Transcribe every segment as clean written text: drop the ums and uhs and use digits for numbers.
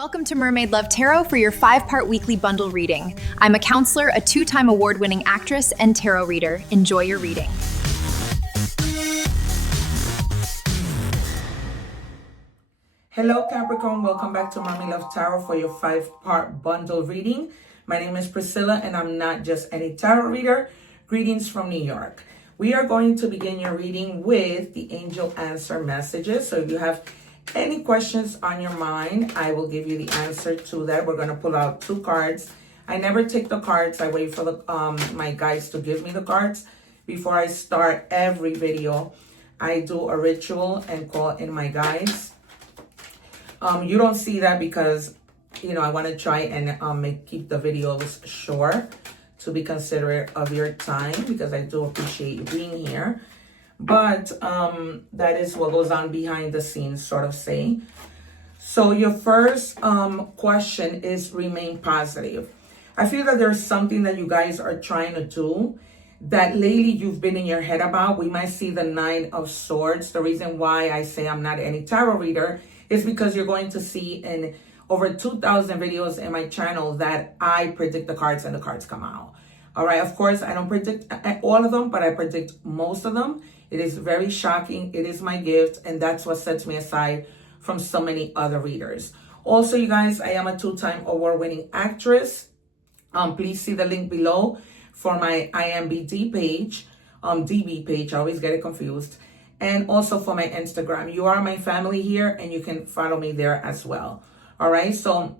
Welcome to Mermaid Love Tarot for your 5-part weekly bundle reading. I'm a counselor, a 2-time award-winning actress, and tarot reader. Enjoy your reading. Hello Capricorn, welcome back to Mermaid Love Tarot for your 5-part bundle reading. My name is Priscilla and I'm not just any tarot reader. Greetings from New York. We are going to begin your reading with the angel answer messages. So if you have any questions on your mind, I will give you the answer to that. We're going to pull out 2 cards. I never take the cards. I wait for the my guides to give me the cards before I start every video. I do a ritual and call in my guides. You don't see that because, you know, I want to try and keep the videos short to be considerate of your time because I do appreciate you being here. But that is what goes on behind the scenes, sort of say. So your first question is remain positive. I feel that there's something that you guys are trying to do that lately you've been in your head about. We might see the 9 of Swords. The reason why I say I'm not any tarot reader is because you're going to see in over 2,000 videos in my channel that I predict the cards and the cards come out. All right, of course, I don't predict all of them, but I predict most of them. It is very shocking. It is my gift, and that's what sets me aside from so many other readers. Also, you guys, I am a 2-time award-winning actress. Please see the link below for my IMDB page, DB page. I always get it confused. And also for my Instagram. You are my family here, and you can follow me there as well. All right, so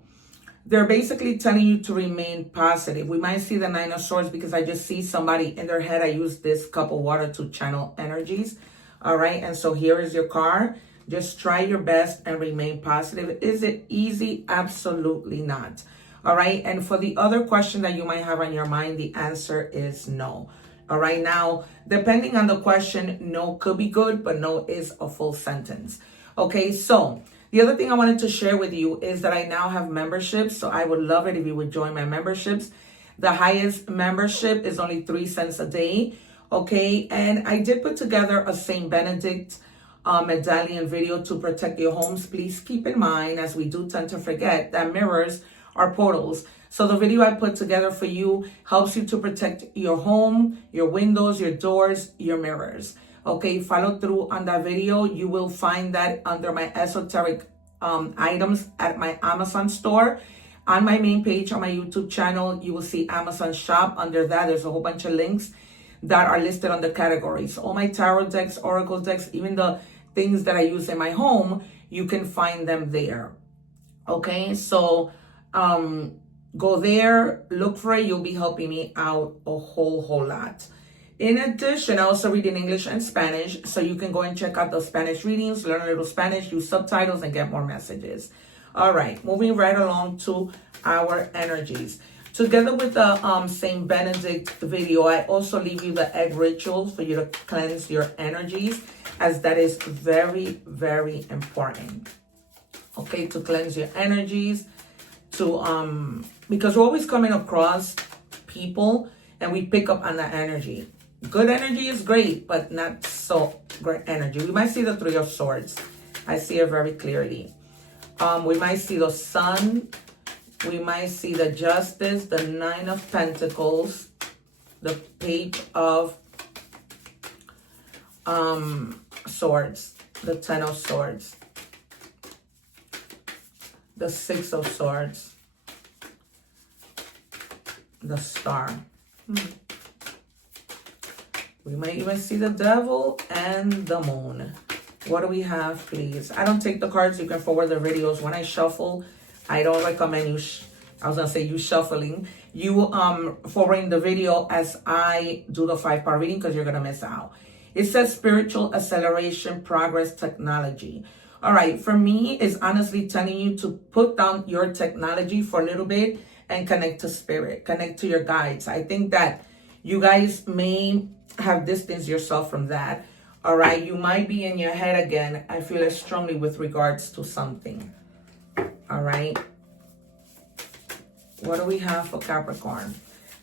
they're basically telling you to remain positive. We might see the 9 of Swords because I just see somebody in their head. I use this cup of water to channel energies. All right, and so here is your card. Just try your best and remain positive. Is it easy? Absolutely not. All right, and for the other question that you might have on your mind, the answer is no. All right, now, depending on the question, no could be good, but no is a full sentence. Okay, so the other thing I wanted to share with you is that I now have memberships. So I would love it if you would join my memberships. The highest membership is only 3 cents a day. Okay, and I did put together a Saint Benedict medallion video to protect your homes. Please keep in mind, as we do tend to forget, that mirrors are portals. So the video I put together for you helps you to protect your home, your windows, your doors, your mirrors. Okay, follow through on that video. You will find that under my esoteric items at my Amazon store. On my main page on my YouTube channel, you will see Amazon shop. Under that, there's a whole bunch of links that are listed under categories. All my tarot decks, oracle decks, even the things that I use in my home, you can find them there. Okay, so go there, look for it. You'll be helping me out a whole lot. In addition, I also read in English and Spanish, so you can go and check out those Spanish readings, learn a little Spanish, use subtitles, and get more messages. All right, moving right along to our energies. Together with the Saint Benedict video, I also leave you the egg ritual for you to cleanse your energies, as that is very, very important. Okay, to cleanse your energies, to because we're always coming across people and we pick up on that energy. Good energy is great, but not so great energy. We might see the 3 of Swords. I see it very clearly. We might see the Sun. We might see the Justice, the 9 of Pentacles, the Page of Swords, the 10 of Swords, the 6 of Swords, the Star. We might even see the Devil and the Moon. What do we have, please? I don't take the cards. You can forward the videos. When I shuffle, I don't recommend you, you shuffling. You forwarding the video as I do the 5-part reading because you're going to miss out. It says spiritual acceleration, progress, technology. All right, for me, it's honestly telling you to put down your technology for a little bit and connect to spirit, connect to your guides. I think that you guys may have distanced yourself from that. All right, you might be in your head again. I feel it strongly with regards to something. All right, what do we have for Capricorn?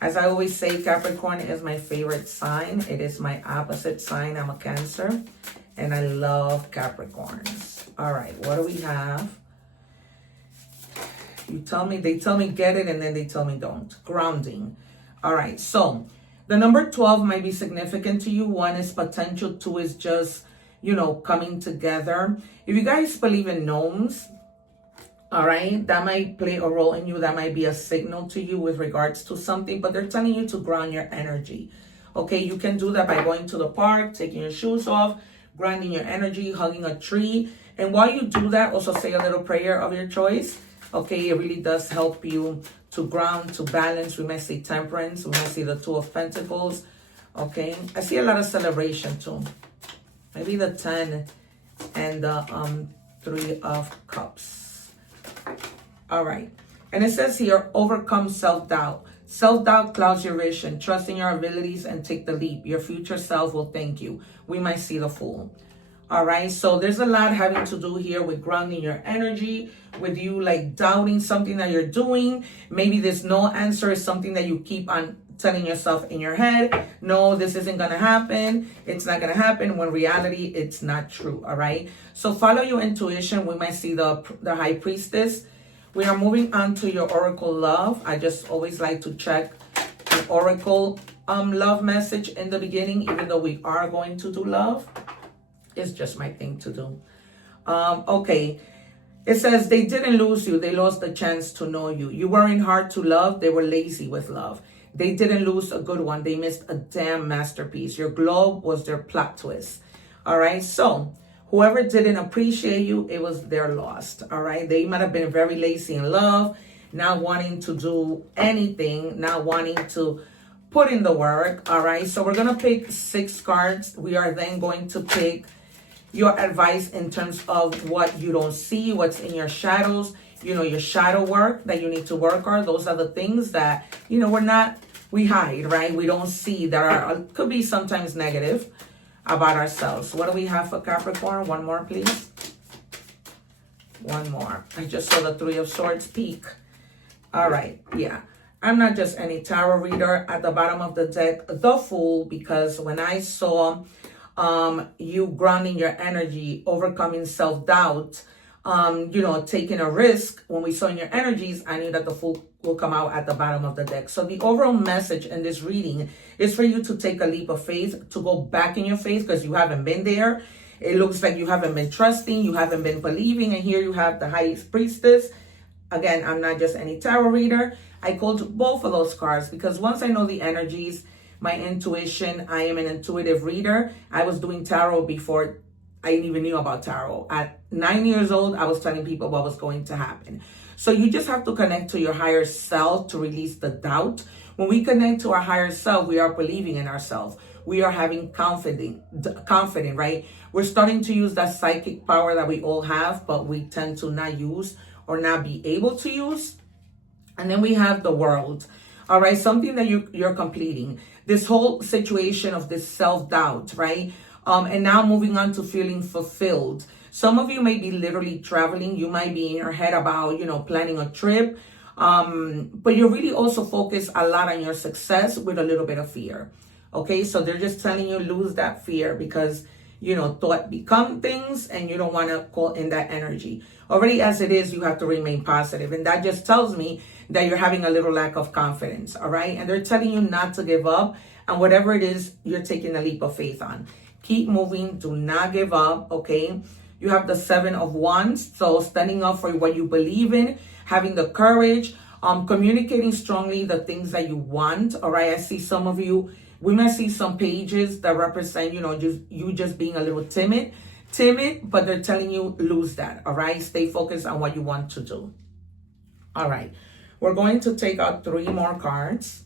As I always say, Capricorn is my favorite sign. It is my opposite sign. I'm a Cancer, and I love Capricorns. All right, what do we have? They tell me get it, and then they tell me don't. Grounding. All right, so the number 12 might be significant to you. 1 is potential, 2 is just, coming together. If you guys believe in gnomes, all right, that might play a role in you. That might be a signal to you with regards to something, but they're telling you to ground your energy. Okay, you can do that by going to the park, taking your shoes off, grounding your energy, hugging a tree. And while you do that, also say a little prayer of your choice. Okay, it really does help you to ground, to balance. We might see temperance. We might see the 2 of Pentacles. Okay, I see a lot of celebration too. Maybe the 10 and the 3 of Cups. All right. And it says here, overcome self-doubt. Self-doubt clouds your vision. Trust in your abilities and take the leap. Your future self will thank you. We might see the Fool. All right. So there's a lot having to do here with grounding your energy, with you like doubting something that you're doing. Maybe this no answer is something that you keep on telling yourself in your head. No, this isn't going to happen. It's not going to happen. When reality, it's not true. All right. So follow your intuition. We might see the High Priestess. We are moving on to your Oracle love. I just always like to check the Oracle love message in the beginning, even though we are going to do love. It's just my thing to do. Okay. It says they didn't lose you. They lost the chance to know you. You weren't hard to love. They were lazy with love. They didn't lose a good one. They missed a damn masterpiece. Your globe was their plot twist. All right. So whoever didn't appreciate you, it was their loss. All right. They might have been very lazy in love, not wanting to do anything, not wanting to put in the work. All right. So we're going to pick 6 cards. We are then going to pick your advice in terms of what you don't see, what's in your shadows, your shadow work that you need to work on. Those are the things that, we hide, right? We don't see that could be sometimes negative about ourselves. What do we have for Capricorn? One more, please. One more. I just saw the 3 of Swords peak. All right. Yeah. I'm not just any tarot reader. At the bottom of the deck, the Fool, because when I saw you grounding your energy, overcoming self-doubt, taking a risk, when we saw in your energies, I knew that the Fool will come out at the bottom of the deck. So the overall message in this reading is for you to take a leap of faith, to go back in your faith because you haven't been there. It looks like you haven't been trusting, you haven't been believing, and here you have the High Priestess. Again, I'm not just any tarot reader. I called both of those cards because once I know the energies, my intuition, I am an intuitive reader. I was doing tarot before I even knew about tarot. At 9 years old, I was telling people what was going to happen. So you just have to connect to your higher self to release the doubt. When we connect to our higher self, we are believing in ourselves. We are having confident, right? We're starting to use that psychic power that we all have, but we tend to not use or not be able to use. And then we have the World. All right, something that you're completing. This whole situation of this self-doubt, right? And now moving on to feeling fulfilled. Some of you may be literally traveling. You might be in your head about, planning a trip. But you're really also focused a lot on your success with a little bit of fear. Okay, so they're just telling you lose that fear because, thought become things and you don't want to call in that energy. Already as it is, you have to remain positive. And that just tells me that you're having a little lack of confidence. All right. And they're telling you not to give up. And whatever it is, you're taking a leap of faith on. Keep moving. Do not give up. Okay. You have the 7 of Wands. So standing up for what you believe in, having the courage, communicating strongly the things that you want. All right. I see some of you, we might see some pages that represent, just being a little timid, but they're telling you lose that. All right. Stay focused on what you want to do. All right. We're going to take out 3 more cards.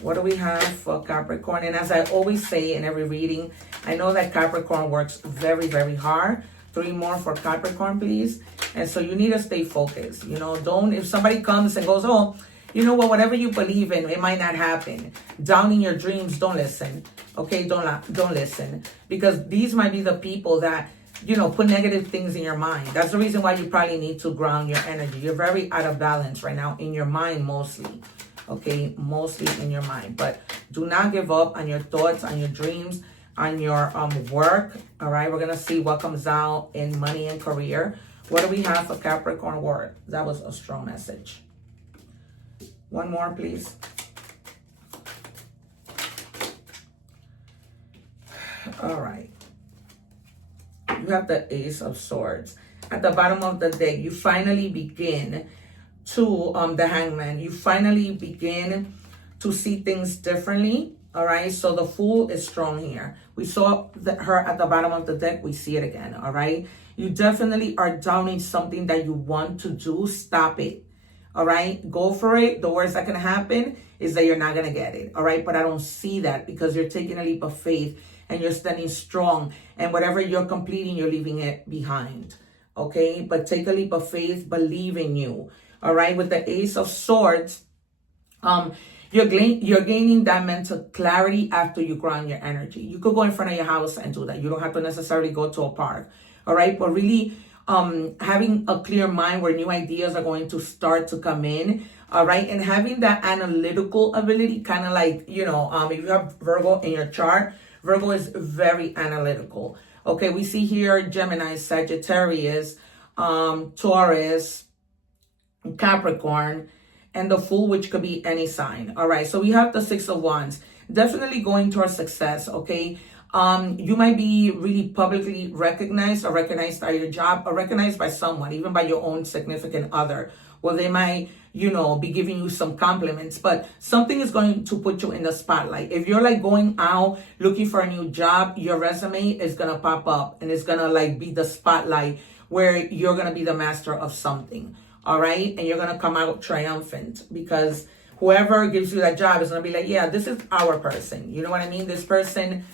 What do we have for Capricorn? And as I always say in every reading, I know that Capricorn works very, very hard. 3 more for Capricorn, please. And so you need to stay focused. If somebody comes and goes, oh, whatever you believe in, it might not happen. Downing your dreams, don't listen. Okay, don't listen. Because these might be the people that, put negative things in your mind. That's the reason why you probably need to ground your energy. You're very out of balance right now in your mind mostly. Okay, mostly in your mind. But do not give up on your thoughts, on your dreams, on your work. All right, we're going to see what comes out in money and career What do we have for Capricorn word? That was a strong message. One more, please. All right. You have the Ace of Swords. At the bottom of the deck, you finally begin to, the Hangman, you finally begin to see things differently. All right, so the Fool is strong here. We saw her at the bottom of the deck. We see it again. All right, you definitely are downing something that you want to do. Stop it. All right, go for it. The worst that can happen is that you're not going to get it. All right, but I don't see that because you're taking a leap of faith and you're standing strong. And whatever you're completing, you're leaving it behind. Okay, but take a leap of faith. Believe in you. All right, with the Ace of Swords, you're gaining that mental clarity after you ground your energy. You could go in front of your house and do that. You don't have to necessarily go to a park. All right, but really having a clear mind where new ideas are going to start to come in. All right, and having that analytical ability, kind of like, if you have Virgo in your chart, Virgo is very analytical. Okay, we see here Gemini, Sagittarius, Taurus, Capricorn, and the Fool, which could be any sign. All right, so we have the Six of Wands. Definitely going towards success, okay? You might be really publicly recognized or recognized by your job or recognized by someone, even by your own significant other. Well, they might, be giving you some compliments, but something is going to put you in the spotlight. If you're like going out looking for a new job, your resume is going to pop up and it's going to like be the spotlight where you're going to be the master of something. All right. And you're going to come out triumphant because whoever gives you that job is going to be like, yeah, this is our person. You know what I mean? This person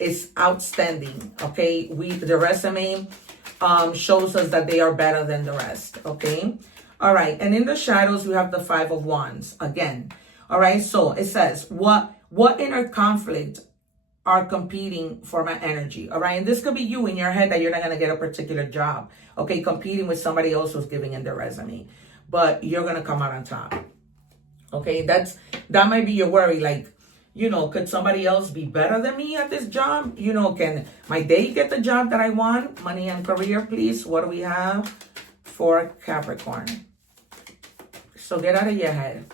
is outstanding. Okay. The resume shows us that they are better than the rest. Okay. All right. And in the shadows, we have the Five of Wands again. All right. So it says, what inner conflict are competing for my energy? All right. And this could be you in your head that you're not going to get a particular job. Okay. Competing with somebody else who's giving in their resume, but you're going to come out on top. Okay. That might be your worry. Like, could somebody else be better than me at this job? Can my date get the job that I want? Money and career, please. What do we have for Capricorn? So get out of your head.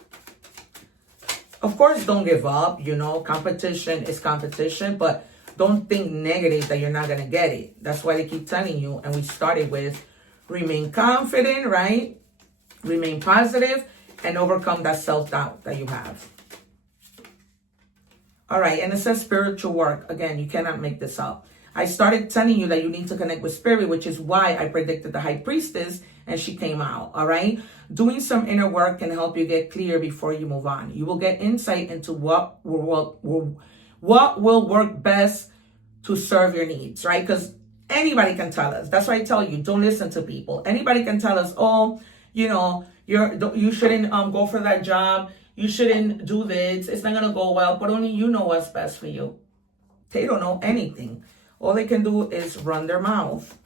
Of course, don't give up. Competition is competition, but don't think negative that you're not going to get it. That's why they keep telling you. And we started with remain confident, right? Remain positive and overcome that self-doubt that you have. All right. And it says spiritual work. Again, you cannot make this up. I started telling you that you need to connect with spirit, which is why I predicted the High Priestess and she came out. All right. Doing some inner work can help you get clear before you move on. You will get insight into what will work best to serve your needs, right? Because anybody can tell us. That's why I tell you, don't listen to people. Anybody can tell us, oh, you shouldn't go for that job. You shouldn't do this. It's not going to go well, but only you know what's best for you. They don't know anything. All they can do is run their mouth.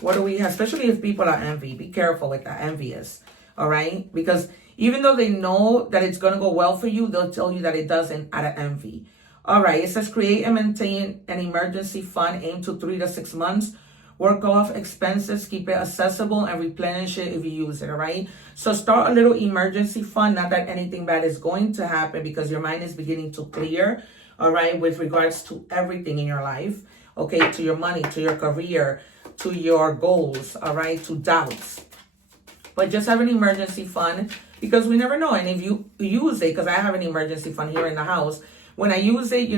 What do we have? Especially if people are envy. Be careful with that, envious. All right? Because even though they know that it's going to go well for you, they'll tell you that it doesn't out of envy. All right. It says create and maintain an emergency fund aimed to 3 to 6 months. Work off expenses, keep it accessible, and replenish it if you use it. All right. So start a little emergency fund. Not that anything bad is going to happen because your mind is beginning to clear. All right. With regards to everything in your life. Okay. To your money, to your career, to your goals. All right. To doubts. But just have an emergency fund because we never know. And if you use it, because I have an emergency fund here in the house, when I use it,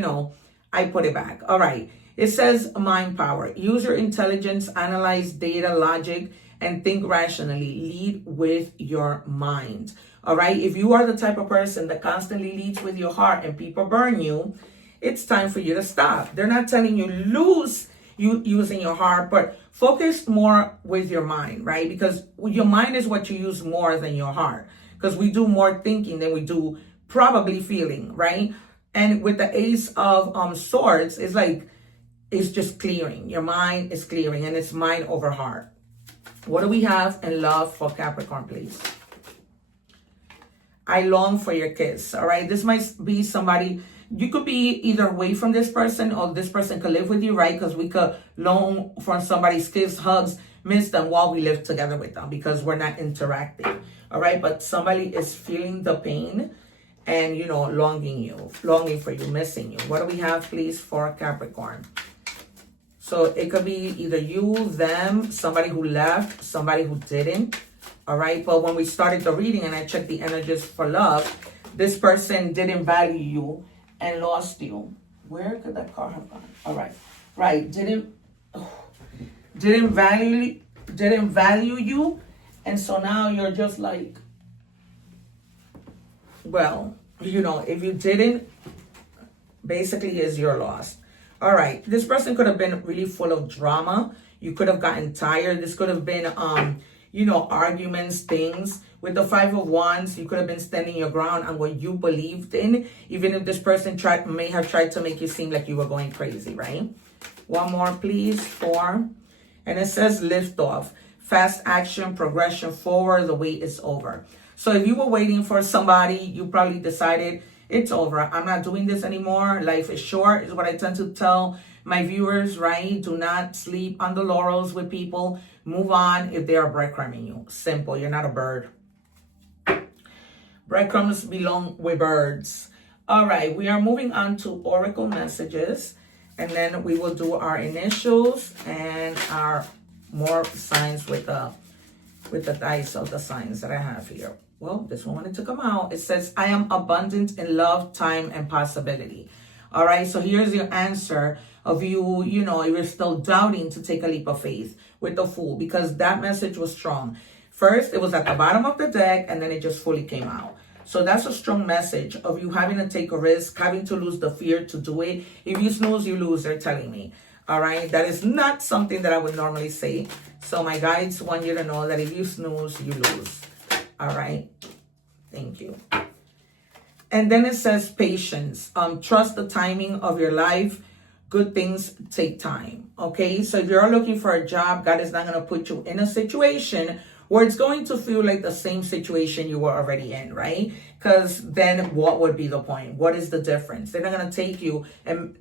I put it back. All right. It says mind power. Use your intelligence, analyze data, logic, and think rationally. Lead with your mind. All right. If you are the type of person that constantly leads with your heart and people burn you, it's time for you to stop. They're not telling you lose you using your heart, but focus more with your mind, right? Because your mind is what you use more than your heart. Because we do more thinking than we do probably feeling, right? And with the Ace of Swords, it's just clearing. Your mind is clearing, and it's mind over heart. What do we have in love for Capricorn, please? I long for your kiss, all right? This might be somebody, you could be either away from this person or this person could live with you, right? Because we could long for somebody's kiss, hugs, miss them while we live together with them because we're not interacting. All right, but somebody is feeling the pain and, you know, longing for you, missing you. What do we have, please, for Capricorn? So it could be either you, them, somebody who left, somebody who didn't. All right, but when we started the reading and I checked the energies for love, this person didn't value you and lost you. Where could that card have gone? All right, right, didn't value you, and so now you're just like, well, you know, if you didn't, basically is your loss. All right, this person could have been really full of drama. You could have gotten tired. This could have been, you know, arguments, things. With the Five of Wands, you could have been standing your ground on what you believed in, even if this person may have tried to make you seem like you were going crazy, right? One more, please, 4. And it says lift off. Fast action, progression forward, the wait is over. So if you were waiting for somebody, you probably decided, it's over. I'm not doing this anymore. Life is short, is what I tend to tell my viewers, right? Do not sleep on the laurels with people. Move on if they are breadcrumbing you. Simple. You're not a bird. Breadcrumbs belong with birds. All right. We are moving on to oracle messages. And then we will do our initials and our more signs with the dice of the signs that I have here. Well, this one wanted to come out. It says, I am abundant in love, time, and possibility. All right, so here's your answer of you, you know, if you're still doubting to take a leap of faith with the Fool, because that message was strong. First, it was at the bottom of the deck, and then it just fully came out. So that's a strong message of you having to take a risk, having to lose the fear to do it. If you snooze, you lose, they're telling me. All right, that is not something that I would normally say. So my guides want you to know that if you snooze, you lose. All right, thank you. And then it says patience. Trust the timing of your life. Good things take time. Okay, so if you're looking for a job, God is not going to put you in a situation where it's going to feel like the same situation you were already in, right? Because then what would be the point? What is the difference? They're not going to take you and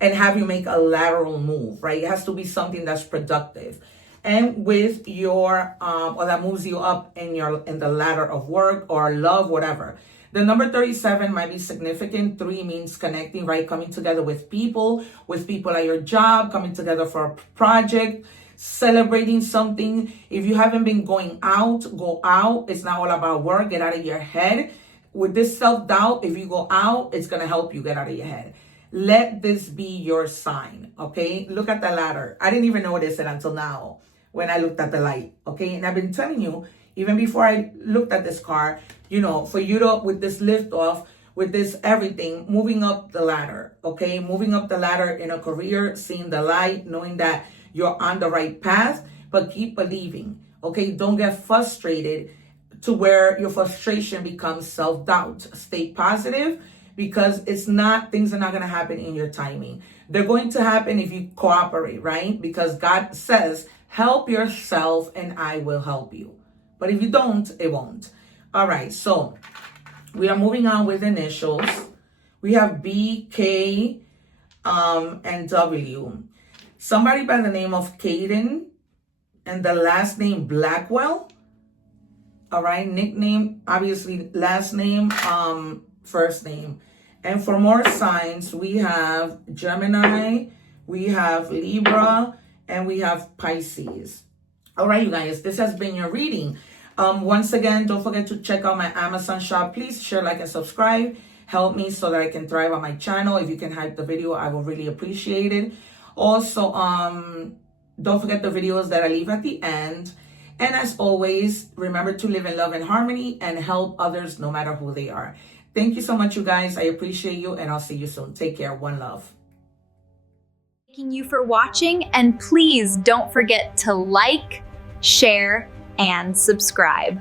have you make a lateral move, right? It has to be something that's productive. And with your, or that moves you up in the ladder of work or love, whatever. The number 37 might be significant. 3 means connecting, right? Coming together with people at your job, coming together for a project, celebrating something. If you haven't been going out, go out. It's not all about work. Get out of your head. With this self-doubt, if you go out, it's going to help you get out of your head. Let this be your sign, okay? Look at the ladder. I didn't even notice it until now when I looked at the light, okay? And I've been telling you, even before I looked at this card, you know, for you to, with this lift off, with this everything, moving up the ladder, okay? Moving up the ladder in a career, seeing the light, knowing that you're on the right path, but keep believing, okay? Don't get frustrated to where your frustration becomes self-doubt. Stay positive because things are not going to happen in your timing. They're going to happen if you cooperate, right? Because God says, help yourself and I will help you. But if you don't, it won't. All right, so we are moving on with initials. We have B, K, and W. Somebody by the name of Caden and the last name Blackwell. All right, nickname, obviously last name, first name. And for more signs, we have Gemini, we have Libra, and we have Pisces. All right, you guys, this has been your reading. Once again, don't forget to check out my Amazon shop. Please share, like, and subscribe. Help me so that I can thrive on my channel. If you can hype the video, I will really appreciate it. Also, don't forget the videos that I leave at the end. And as always, remember to live in love and harmony and help others no matter who they are. Thank you so much, you guys. I appreciate you, and I'll see you soon. Take care. One love. Thanking you for watching, and please don't forget to like, share, and subscribe.